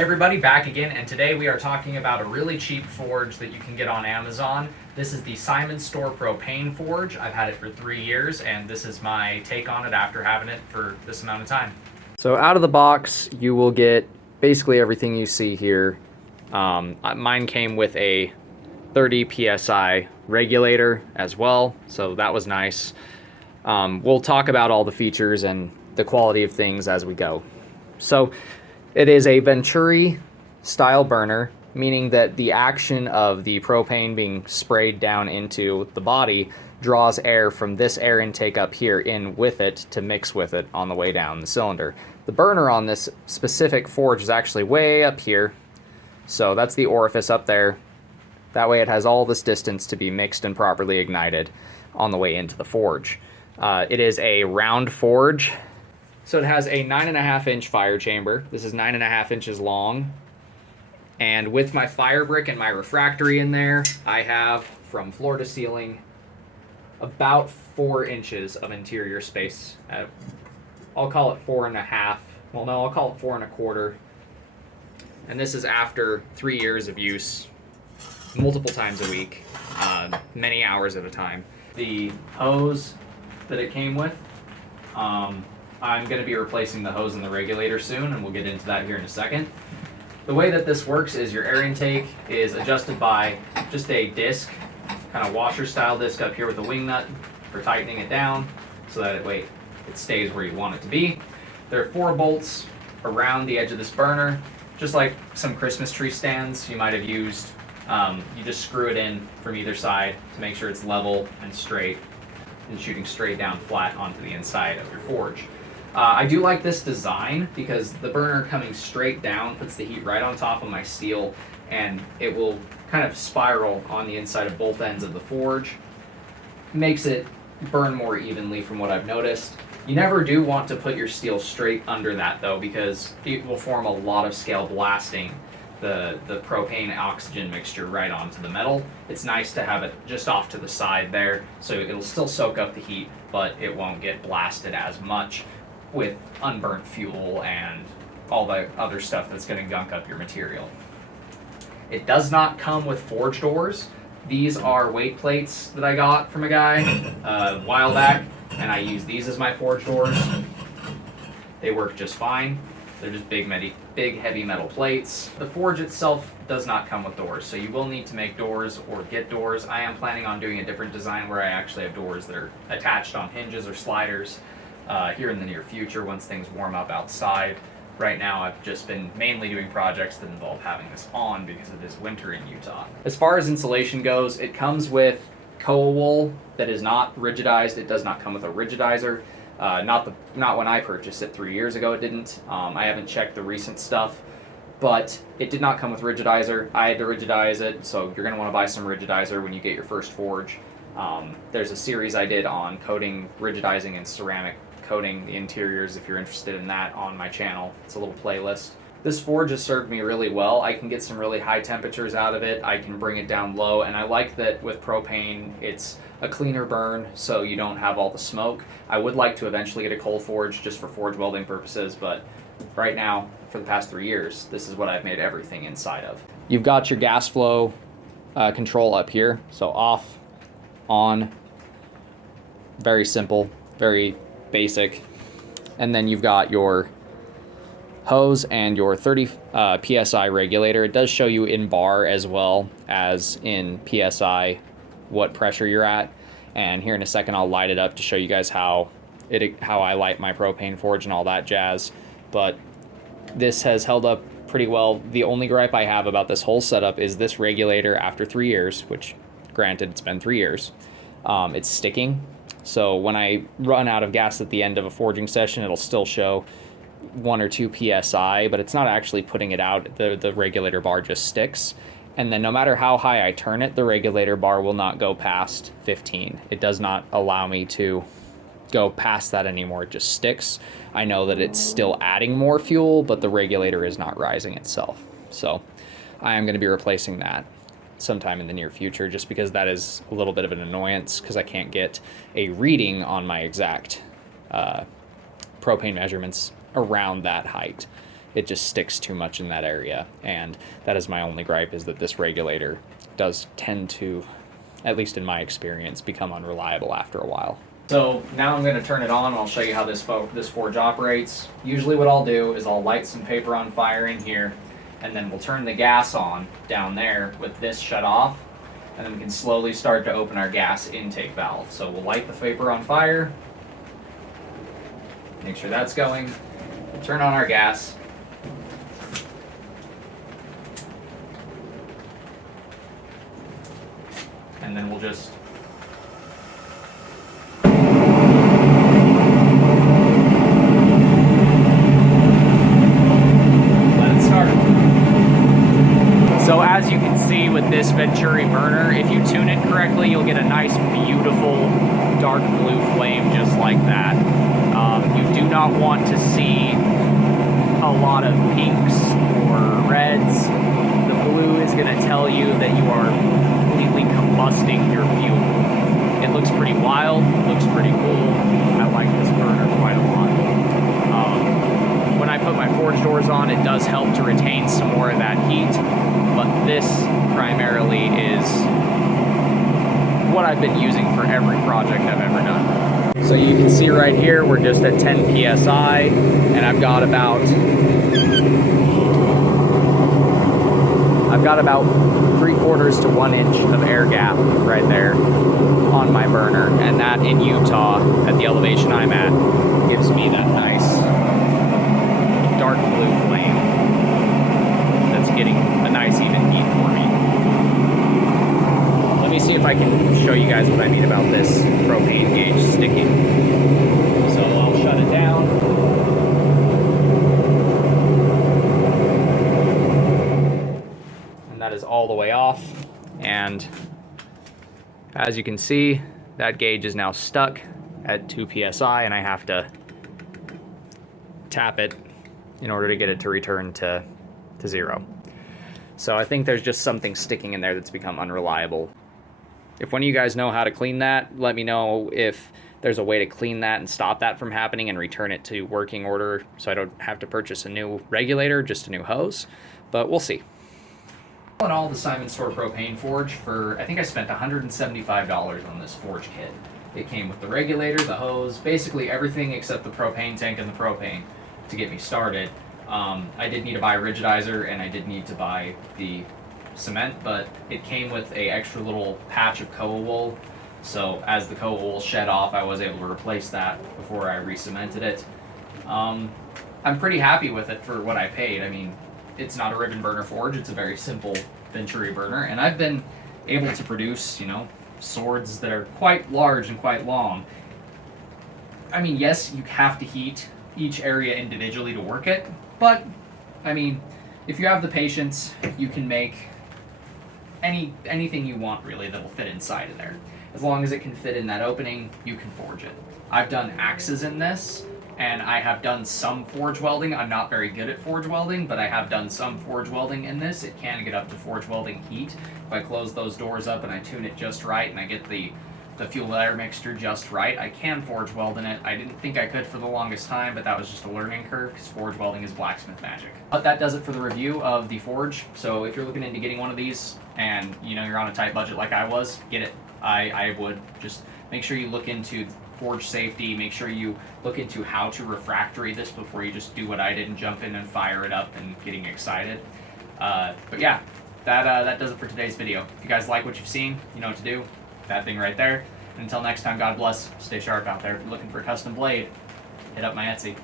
Hey everybody, back again, and today we are talking about a really cheap forge that you can get on Amazon. This is the Simon Store Propane Forge. I've had it for 3 years, and this is my take on it after having it for this amount of time. So out of the box, you will get basically everything you see here. Mine came with a 30 PSI regulator as well, so that was nice. We'll talk about all the features and the quality of things as we go. So it is a Venturi style burner, meaning that the action of the propane being sprayed down into the body draws air from this air intake up here in with it to mix with it on the way down the cylinder. The burner on this specific forge is actually way up here, so that's the orifice up there. That way it has all this distance to be mixed and properly ignited on the way into the forge. It is a round forge. So it has a 9.5-inch fire chamber. This is 9.5 inches long. And with my fire brick and my refractory in there, I have, from floor to ceiling, about 4 inches of interior space. I'll call it 4.5. Well, no, I'll call it 4.25. And this is after 3 years of use, multiple times a week, many hours at a time. The hose that it came with, I'm going to be replacing the hose and the regulator soon, and we'll get into that here in a second. The way that this works is your air intake is adjusted by just a disc, kind of washer style disc up here with a wing nut for tightening it down so that it stays where you want it to be. There are 4 bolts around the edge of this burner, just like some Christmas tree stands you might have used. You just screw it in from either side to make sure it's level and straight and shooting straight down flat onto the inside of your forge. I do like this design because the burner coming straight down puts the heat right on top of my steel, and it will kind of spiral on the inside of both ends of the forge. Makes it burn more evenly from what I've noticed. You never do want to put your steel straight under that though, because it will form a lot of scale, blasting the propane oxygen mixture right onto the metal. It's nice to have it just off to the side there, so it'll still soak up the heat, but it won't get blasted as much with unburnt fuel and all the other stuff that's going to gunk up your material. It does not come with forge doors. These are weight plates that I got from a guy a while back, and I use these as my forge doors. They work just fine. They're just big heavy metal plates. The forge itself does not come with doors, so you will need to make doors or get doors. I am planning on doing a different design where I actually have doors that are attached on hinges or sliders here in the near future once things warm up outside. Right now I've just been mainly doing projects that involve having this on because it is winter in Utah. As far as insulation goes, it comes with koa wool that is not rigidized. It does not come with a rigidizer. Not when I purchased it 3 years ago, it didn't. I haven't checked the recent stuff, but it did not come with rigidizer. I had to rigidize it, so you're going to want to buy some rigidizer when you get your first forge. There's a series I did on coating, rigidizing, and ceramic coating the interiors if you're interested in that on my channel. It's a little playlist. This forge has served me really well. I can get some really high temperatures out of it. I can bring it down low, and I like that with propane it's a cleaner burn so you don't have all the smoke. I would like to eventually get a coal forge just for forge welding purposes, but right now, for the past 3 years, this is what I've made everything inside of. You've got your gas flow control up here, so off, on, very simple, very basic. And then you've got your hose and your 30 PSI regulator. It does show you in bar as well as in PSI what pressure you're at. And here in a second I'll light it up to show you guys how I light my propane forge and all that jazz. But this has held up pretty well. The only gripe I have about this whole setup is this regulator after 3 years, which granted it's been 3 years, it's sticking. So when I run out of gas at the end of a forging session, it'll still show 1 or 2 PSI, but it's not actually putting it out. The regulator bar just sticks. And then no matter how high I turn it, the regulator bar will not go past 15. It does not allow me to go past that anymore. It just sticks. I know that it's still adding more fuel, but the regulator is not rising itself. So I am going to be replacing that sometime in the near future, just because that is a little bit of an annoyance because I can't get a reading on my exact propane measurements around that height. it just sticks too much in that area. And that is my only gripe, is that this regulator does tend to, at least in my experience, become unreliable after a while. So now I'm going to turn it on and I'll show you how this forge operates. Usually what I'll do is I'll light some paper on fire in here, and then we'll turn the gas on down there with this shut off, and then we can slowly start to open our gas intake valve. So we'll light the paper on fire, make sure that's going, we'll turn on our gas, and then we'll just let it start. So as you can see with this Venturi burner, if you tune it correctly, you'll get a nice, beautiful, dark blue flame just like that. You do not want to see a lot of pinks or reds. The blue is going to tell you that you are completely combusting your fuel. It looks pretty wild, looks pretty cool. I like this burner quite a lot. When I put my forge doors on, it does help to retain some more of that heat, but this primarily is what I've been using for every project I've ever done. So you can see right here, we're just at 10 PSI, and I've got about 3/4 to 1 inch of air gap right there on my burner, and that in Utah, at the elevation I'm at, gives me that nice dark blue flame that's getting a nice even heat for me. Let me see if I can show you guys what I mean about this propane gauge sticking. So I'll shut it down. And that is all the way off. And as you can see, that gauge is now stuck at 2 PSI, and I have to tap it in order to get it to return to 0. So I think there's just something sticking in there that's become unreliable. If one of you guys know how to clean that, let me know if there's a way to clean that and stop that from happening and return it to working order so I don't have to purchase a new regulator, just a new hose, but we'll see. All in all, the Simon Store propane forge, I think I spent $175 on this forge kit. It came with the regulator, the hose, basically everything except the propane tank and the propane to get me started. I did need to buy a rigidizer, and I did need to buy the cement, but it came with a extra little patch of koa wool, so as the koa wool shed off, I was able to replace that before I re-cemented it. I'm pretty happy with it for what I paid. I mean, it's not a ribbon burner forge, it's a very simple Venturi burner, and I've been able to produce, swords that are quite large and quite long. I mean, yes, you have to heat each area individually to work it, but I mean, if you have the patience, you can make anything you want really that will fit inside of there. As long as it can fit in that opening, you can forge it. I've done axes in this, and I have done some forge welding. I'm not very good at forge welding, but I have done some forge welding in this. It can get up to forge welding heat. If I close those doors up and I tune it just right and I get the fuel air mixture just right, I can forge weld in it. I didn't think I could for the longest time, but that was just a learning curve because forge welding is blacksmith magic. But that does it for the review of the forge. So if you're looking into getting one of these and you're on a tight budget like I was, get it. I would just make sure you look into forge safety, make sure you look into how to refractory this before you just do what I did and jump in and fire it up and getting excited. But yeah, that does it for today's video. If you guys like what you've seen, you know what to do. That thing right there. And until next time, God bless. Stay sharp out there. If you're looking for a custom blade, hit up my Etsy.